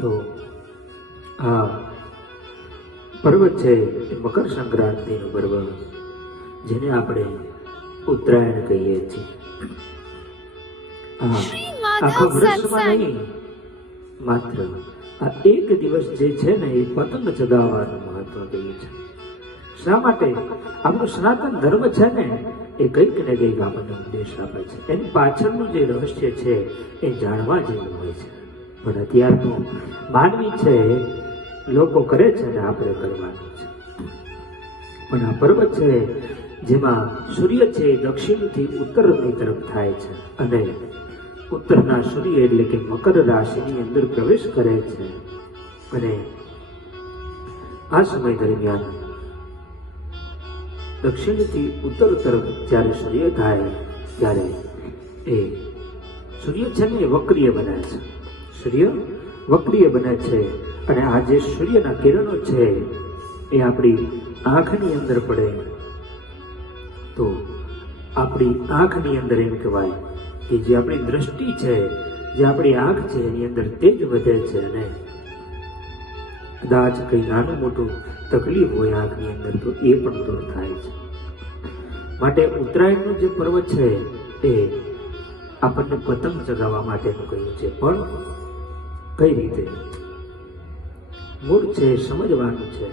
તો આ પર્વ છે એ મકર સંક્રાંતિનું પર્વ, જેને આપણે ઉત્તરાયણ કહીએ છીએ. આખા વર્ષમાં નહીં, માત્ર આ એક દિવસ જે છે ને એ પતંગ ચગાવવાનું મહત્વ કહ્યું છે. શા માટે? આપણું સનાતન ધર્મ છે ને એ કંઈક ને કંઈક આપણને ઉપદેશ આપે છે. એની પાછળનું જે રહસ્ય છે એ જાણવા જેવું હોય છે. પણ અત્યારનું માનવી છે, લોકો કરે છે ને આપણે કરવાનું છે. પણ આ પર્વ છે જેમાં સૂર્ય છે દક્ષિણથી ઉત્તરની તરફ થાય છે અને ઉત્તરના સૂર્ય એટલે કે મકર રાશિની અંદર પ્રવેશ કરે છે. અને આ સમય દરમિયાન દક્ષિણથી ઉત્તર તરફ જ્યારે સૂર્ય થાય ત્યારે એ સૂર્ય છે ને વક્રીય બને છે. સૂર્ય વક્રીય બને છે અને આ જે સૂર્યના કિરણો છે એ આપણી આંખની અંદર પડે તો આપણી આંખની અંદર એમ કહેવાય કે જે આપણી દ્રષ્ટિ છે, જે આપણી આંખ છે એની અંદર તેજ વધે છે અને કદાચ કંઈ નાનું મોટું તકલીફ હોય આંખની અંદર તો એ પણ દૂર થાય છે. માટે ઉત્તરાયણનું જે પર્વ છે એ આપણને પતંગ ચગાવવા માટેનું કહ્યું છે. પણ કઈ રીતે? મૂળ છે સમજવાનું છે.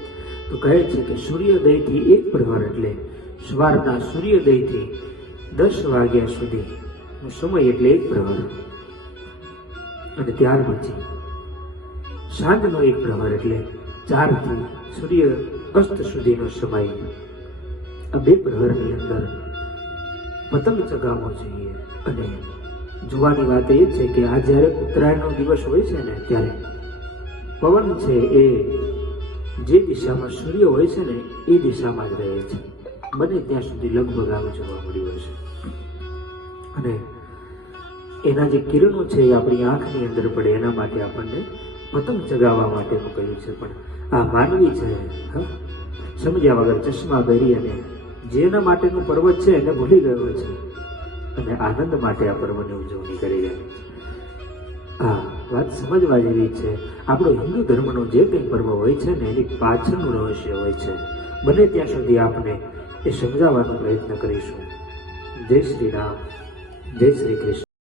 તો કહે છે કે સૂર્યોદયથી એક પ્રહર એટલે સવારના સૂર્યોદયથી 10 વાગ્યા સુધીનો સમય એટલે એક પ્રહર, અને ત્યાર પછી સાંજનો એક પ્રહર એટલે 4 થી સૂર્ય અસ્ત સુધીનો સમય. આ 2 પ્રહરની અંદર પતંગ ચગાવવો જોઈએ. અને જોવાની વાત એ છે કે આ જ્યારે ઉત્તરાયણનો દિવસ હોય છે ને ત્યારે પવન છે એ જે દિશામાં સૂર્ય હોય છે ને એ દિશામાં જ રહે છે. બને ત્યાં સુધી લગભગ આવું જોવા મળ્યું હશે. અને એના જે કિરણો છે એ આપણી આંખની અંદર પડે એના માટે આપણને પતંગ ચગાવવા માટેનું કહ્યું છે. પણ આ માનવી છે સમજ્યા વગર ચશ્મા પહેરી અને જેના માટેનું પર્વ છે એને ભૂલી ગયો છે અને આનંદ માટે આ પર્વની ઉજવણી કરી રહ્યા છે. આ વાત સમજવા જેવી છે. આપણો હિન્દુ ધર્મનો જે કંઈ પર્વ હોય છે ને એની પાછળનું રહસ્ય હોય છે. બને ત્યાં સુધી આપણે એ સમજાવવાનો પ્રયત્ન કરીશું. જય શ્રી રામ, જય શ્રી કૃષ્ણ.